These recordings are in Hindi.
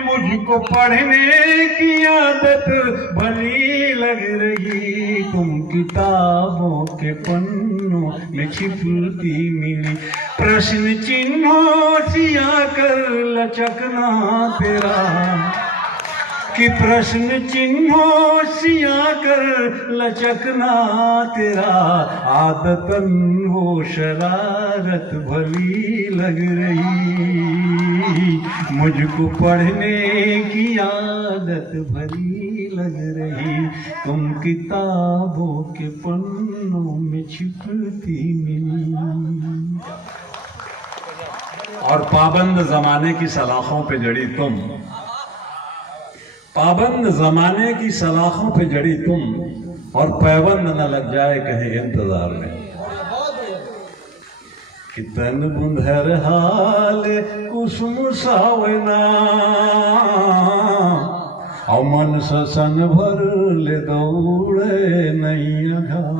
मुझको पढ़ने की आदत भली लग रही, तुम किताबों के पन्नों में छिपती मिली। प्रश्न चिन्हों से आकर लचकना तेरा, कि प्रश्न चिन्हों से आकर लचकना तेरा, आदतन वो शरारत भली लग रही। मुझको पढ़ने की आदत भली लग रही, तुम किताबों के पन्नों में छिपती मिली। और पाबंद जमाने की सलाखों पे जड़ी तुम, पाबंद जमाने की सलाखों पे जड़ी तुम, और पैबंद न लग जाए कहीं इंतजार में। कि तन बुंधर हाल कुसुम सावना, और मन ससन भर ले दौड़े नैया घाव।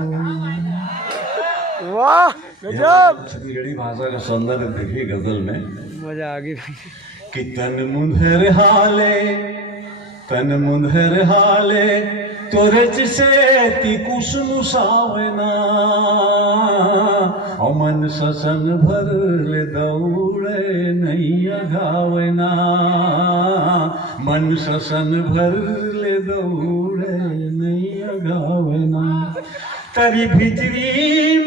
वाह गजब! छत्तीसगढ़ी भाषा का सौंदर्य देखिए गजल में, मजा आ गई। कि तन मुंधर हाले, तन मुंधर हाले तोरच से ती कुसुम सावना, और मन ससन भर ले दौड़े नैया घावना। मन ससन भर ले दौड़े नैया घावना। तरी भितरी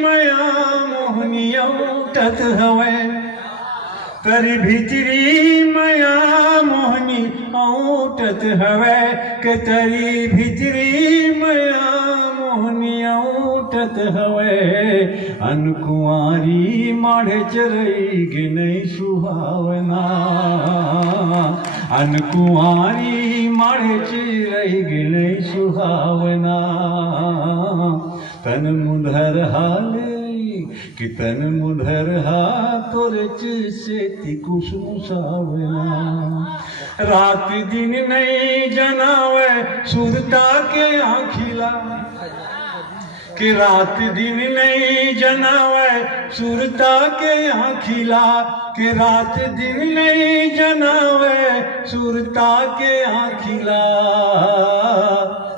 मया मोहनिया उठत हवे, तरी भितरी मया मोहनी औटत हवे, के तरी भितरी मया मोहनी औटत हवे। अनकुआरी माढ़े चरई गिनई सुहावना, अनकुआरी माढ़े चरई गिनई सुहावना। तन मुंधर हाले, कि तन मुंधर हा तोरे से ती कुसुम सावना। रात दिन नहीं जनावे सुरता के आँखिला, कि रात दिन नहीं जनावे सुरता के आँखिला, कि रात दिन नहीं जनावे सुरता के आँखिला।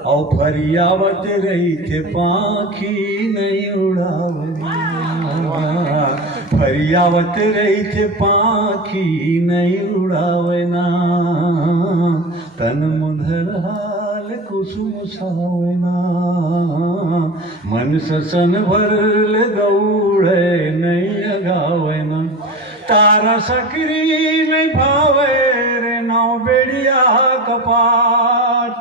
और फरियावत रही थे पाखी नहीं उड़ावना, फरियावत रही थे पाखी नहीं उड़ावना। तन मुंधर हाल कुसुम सावना, मन ससन भर ले दौड़े नहीं गावना। तारा सकरी नहीं भावे रे नौ बेड़िया कपाट,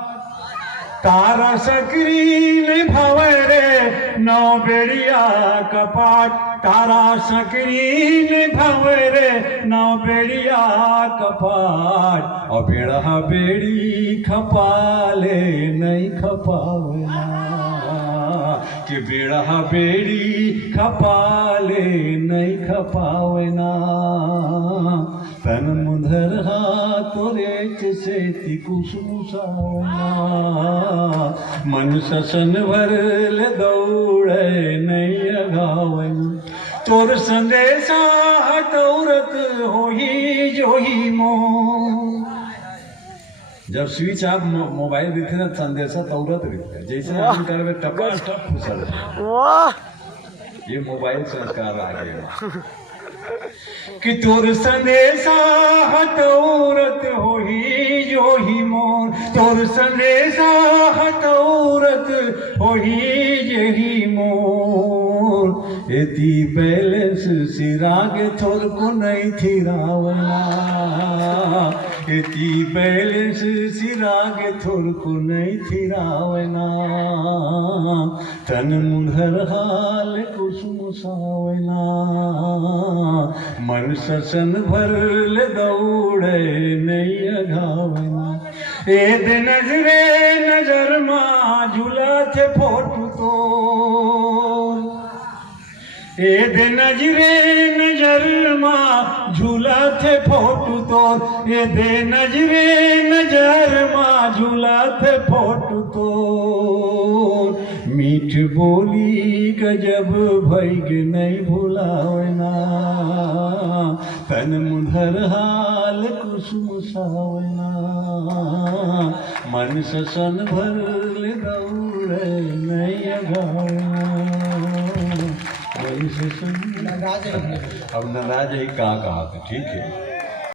तारा सकरी नहीं भावे रे नौ बेड़िया कपाट। तारा सकरी नहीं भावे रे नौ बेड़िया कपाट। और बेड़ा बेड़ी खपाले नहीं खपावना, कि बेड़ा बेड़ी खपाले नहीं खपावना। तन मुंधर तोरे से ती कुसुम सावना, मन ससन भर ले दौड़े नैया घावना। तोर संदेशा हटौरत होही जोही मोह, जब स्विच आप मोबाइल दिखते ना संदेशा तौरत दिखता, जैसे हम करवे टपा टप फुसल। ये मोबाइल संस्कार आ गया। कि तोर संदेशा हटौरत होही जोही मोर, तोर संदेशा हटौरत होही यही मोर। एती बैलेंस सिरागे थोर को नहीं थी रावना, एती बैलेंस सिरागे थोर को नहीं थी रावना। तन मुंधर हाल कुसुम सावना, मन ससन भर ले दौड़े नैया घावना। एद नजरे नजर माँ झूला थे फोटू तो, एद नजरे नजर माँ झूला थे फोटू तो, एद नजरे नजर माँ झूला थे फोटू तो। मीठ बोली गजब भैग नहीं भुलावना तन मुधर हाल कुसुम सावना मन ससन भरल दौड़े नहीं गावना मन ससन। अब नाराज है, कहाँ कहा था, ठीक है।